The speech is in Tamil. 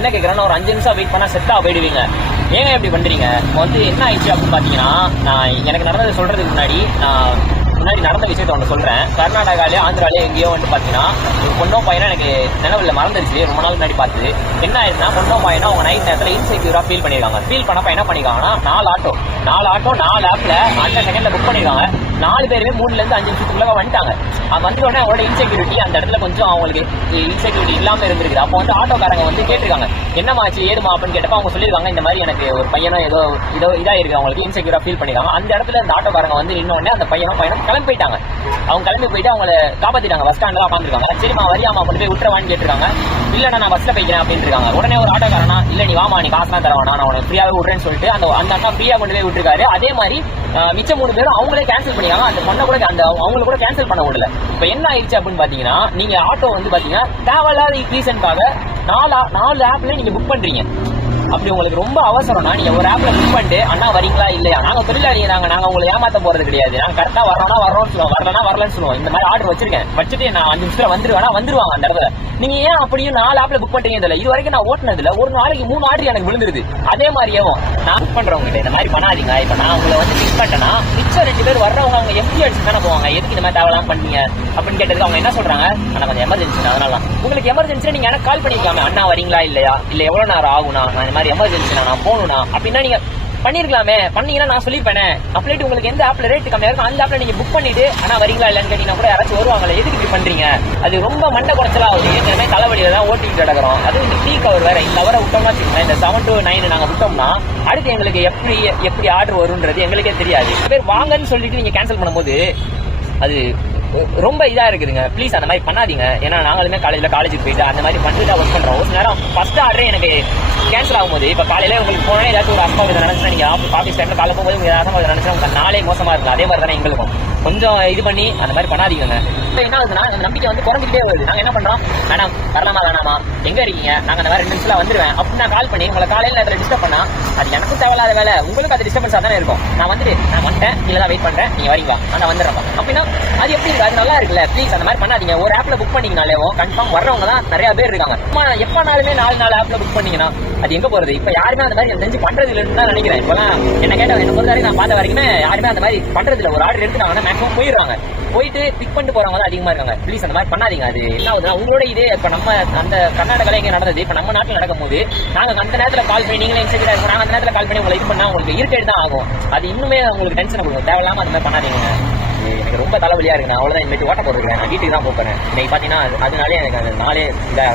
என்ன கேட்குறேன்னா ஒரு 5 நிமிஷம் வெயிட் பண்ணால் செட்டாக போயிடுவீங்க. ஏங்க இப்படி பண்ணுறீங்க? இப்போ வந்து என்ன ஆயிடுச்சு அப்படின்னு பார்த்தீங்கன்னா, நான் எனக்கு நடந்தது சொல்கிறதுக்கு முன்னாடி நடந்த விஷயத்த ஒன்று சொல்கிறேன். கர்நாடகாலே ஆந்திராலே எங்கேயோ வந்து பார்த்தீங்கன்னா ஒரு பொண்ணோ பையனா எனக்கு நினைவில் மறந்துருச்சு. ரொம்ப நாள் முன்னாடி பார்த்து என்ன ஆயிடுச்சுன்னா, பொண்ணோ பையனா அவங்க நைட் நேரத்தில் இன்செக்யூராக ஃபீல் பண்ணியிருக்காங்க. ஃபீல் பண்ணப்ப என்ன பண்ணிருக்காங்கன்னா 4 ஆட்டோ 4 ஆப்பில் அடுத்த செகண்டில் புக் பண்ணியிருக்காங்க. 4 பேருமே 3லேருந்து 5 நிமிஷத்துக்குள்ள வந்துட்டாங்க. அது வந்து உடனே அவங்களோட இன்செக்யூரிட்டி அந்த இடத்துல கொஞ்சம் அவங்களுக்கு இன்செக்யூரிட்டி இல்லாமல் இருந்திருக்குது. அப்போ வந்து ஆட்டோக்காரங்க வந்து கேட்டிருக்காங்க, என்னமாச்சு ஏதுமா அப்படின்னு கேட்டப்ப அவங்க சொல்லியிருக்காங்க, இந்த மாதிரி எனக்கு ஒரு பையனும் ஏதோ இதாக இருக்கு, அவங்களுக்கு இன்செக்யூரா ஃபீல் பண்ணிருக்காங்க. அந்த இடத்துல இந்த ஆட்டோக்காரங்க வந்து நின்னோடனே அந்த பையனும் கிளம்பி போயிட்டாங்க. அவங்க கிளம்பி போயிட்டு அவங்களை காப்பாத்திட்டாங்க. பஸ் ஸ்டாண்ட்ல உட்காந்துருக்காங்க. சரிமா வரியாமா கொண்டு போய் விட்டுறவான்னு கேட்டிருக்காங்க. இல்ல நான் பஸ்ல போய்க்கிறேன் அப்படின்னு இருக்காங்க. உடனே ஒரு ஆட்டோக்காரனா, இல்ல நீ வாமா, நீ காசுலாம் தரவானா, நான் உனக்கு ஃப்ரீயாவே விடுறேன்னு சொல்லிட்டு அந்த அண்ணா ஃப்ரீயா கொண்டு போய் விட்டுருக்காரு. அதே மாதிரி மிச்சம் 3 பேரும் அவங்களே கேன்சல் பண்ணிக்காங்க. அந்த பொண்ணை கூட அவங்களை கூட கேன்சல் பண்ண விடல. இப்ப என்ன ஆயிடுச்சு அப்படின்னு பாத்தீங்கன்னா, நீங்க ஆட்டோ வந்து பாத்தீங்கன்னா தேவையில்லாத ரீசன்காக 4 ஆப்ல நீங்க புக் பண்றீங்க. அப்படி உங்களுக்கு ரொம்ப அவசரம்னா நீங்க ஒரு ஆப்ல புக் பண்ணிட்டு அண்ணா வரீங்களா இல்லையா, நாங்க தொழிலாளி நாங்க உங்களை ஏமாத்த போறது கிடையாது, நாங்க கரெக்டா வரோம்னு சொல்லுவோம், வரலன்னா வரலன்னு சொல்லுவோம். இந்த மாதிரி ஆர்டர் வச்சுட்டு நான் 5 நிமிஷத்துல வந்துருவாங்க அந்த இடத்துல. நீங்க ஏன் அப்படியும் 4 ஆப்ல புக் பண்றீங்க? இதுல இது வரைக்கும் நான் ஓட்டுனதுல ஒரு நாளைக்கு 3 ஆர்டர் எனக்கு விழுந்துருது. அதே மாதிரியும் நான் புக் பண்றவங்க கிட்ட இந்த மாதிரி பண்ணாதீங்க. இப்ப நான் உங்களை வந்து பிக் பண்ணிட்டேன்னா மிச்சம் 2 பேர் வர்றவங்க அவங்க எப்படி அடிச்சு தானே போவாங்க, எதுக்கு இந்த மாதிரி தேவலாம் பண்ணீங்க அப்படின்னு கேட்டதுக்கு அவங்க என்ன சொல்றாங்க, ஆனா கொஞ்சம் எமர்ஜென்சி, அதனால உங்களுக்கு எமர்ஜென்சி நீங்க எனக்கு கால் பண்ணிருக்காங்க, அண்ணா வரீங்களா இல்லையா, இல்ல எவ்வளவு நேரம் ஆகுனா, நான் இந்த மாதிரி எமர்ஜென்சி நான் போகணும்னா அப்படின்னா நீங்க பண்ணிருக்கலாமே. பண்ணீங்கன்னா நான் சொல்லிப்பேனே. அப்படின்ட்டு உங்களுக்கு எந்த ஆப்ல ரேட் கம்மியா இருக்கும் அந்த ஆப்ல நீங்க புக் பண்ணிட்டு ஆனா வரீங்களா இல்லன்னு கேட்டீங்கன்னா கூட யாராச்சும் வருவாங்களே, எதுக்கு இப்படி பண்றீங்க? அது ரொம்ப மண்டை குறைச்சலா ஆகுது. ஏற்கனவே தலைவலியில தான் ஓட்டிட்டு கிடக்கிறோம். அதுவும் இந்த பீக் அவர் வேற இந்த அவரை விட்டோம்னா வச்சுக்கோங்க, இந்த 7 to 9 நாங்க விட்டோம்னா அடுத்து எங்களுக்கு எப்படி ஆர்டர் வரும்ன்றது எங்களுக்கே தெரியாது. பேர் வாங்கன்னு சொல்லிட்டு நீங்க கேன்சல் பண்ணும்போது அது ரொம்ப இதா இருக்குதுங்க. ப்ளீஸ் அந்த மாதிரி பண்ணாதீங்க. ஏன்னா நாங்களுமே காலேஜுக்கு போயிட்டு அந்த மாதிரி பண்ணிட்டு ஒர்க் பண்றோம். ஒரு நேரம் ஃபர்ஸ்ட் ஆர்டரே எனக்கு கேன்சல் ஆகும்போது, இப்ப காலையில உங்களுக்கு போனா ஏதாச்சும் ஒரு அசம்பாவிதம் நினைச்சா, நீங்க ஆஃபீஸ் டைம்ல காலைல போகும்போது உங்களுக்கு அசம்பாவிதம் நினைச்சா உங்க நாளே மோசமா இருக்கும். அதே மாதிரி தானே எங்களுக்கும். கொஞ்சம் இது பண்ணி அந்த மாதிரி பண்ணாதீங்க. இப்போ என்ன ஆகுதுன்னா இந்த நம்பிக்கை வந்து குறைஞ்சிக்கிட்டே வருது. நாங்க என்ன பண்றோம், மேடம் வரலாமா வேணாமா, எங்க இருக்கீங்க, நாங்க அந்த மாதிரி 2 நிமிஷம் வந்துருவேன் அப்படின்னு நான் கால் பண்ணி உங்களை காலையில நேரத்தில் டிஸ்டர்ப் பண்ணா அது எனக்கும் தேவையில்லாத வேலை, உங்களுக்கு அது டிஸ்டர்பன்ஸா தானே இருக்கும். நான் வந்துட்டேன், இல்ல வெயிட் பண்றேன், நீங்க வரீங்களா, நான் வந்துடுறேன் அப்படின்னா அது எப்படி இருக்கு? அது நல்லா இருக்குல்ல? ப்ளீஸ் அந்த மாதிரி பண்ணாதீங்க. ஒரு ஆப்ல புக் பண்ணீங்கனாலே கன்ஃபார்ம் வர்றவங்க தான் நிறைய பேர் இருக்காங்க. எப்பனாலுமே 4 ஆப்ல புக் பண்ணீங்கன்னா அது எங்க போறது? இப்ப யாருமே அந்த மாதிரி தெரிஞ்சு பண்றது இல்லைன்னு தான் நினைக்கிறேன். இப்பெல்லாம் என்ன கேட்ட என்ன பொறுத்த வரைக்கும் நான் பார்த்த வரைக்குமே யாருமே அந்த மாதிரி பண்றது இல்லை. ஒரு ஆர்டர் எடுத்துட்டாங்கன்னா மேக்ஸிமம் போயிட்டு பிக் பண்ணிட்டு போறவங்க தான் அதிகமா இருக்காங்க. ப்ளீஸ் அந்த மாதிரி பண்ணாதீங்க. அது என்ன ஆகுதுன்னா உங்களோட இதே இப்ப நம்ம அந்த கர்நாடகால எங்க நடந்தது, இப்ப நம்ம நாட்டில் நடக்கும் போது நாங்க அந்த நேரத்துல கால் பண்ணி நீங்களே இன்செக்யூரா இருக்கும், நாங்க அந்த நேரத்துல கால் பண்ணி உங்களை இது பண்ணா உங்களுக்கு இரிட்டேட் தான் ஆகும். அது இன்னுமே உங்களுக்கு டென்ஷன் கொடுக்கும். தேவையில்லாம அந்த மாதிரி பண்ணாதீங்க. எனக்கு ரொம்ப தலைவலியா இருக்கு. நான் அவ்வளவுதான் இனிமேட்டு ஓட்ட போட்டுருக்கேன். நான் வீட்டுக்கு தான் போறேன். இன்னைக்கு பாத்தீங்கன்னா அதனாலே எனக்கு அந்த நாளே இதாக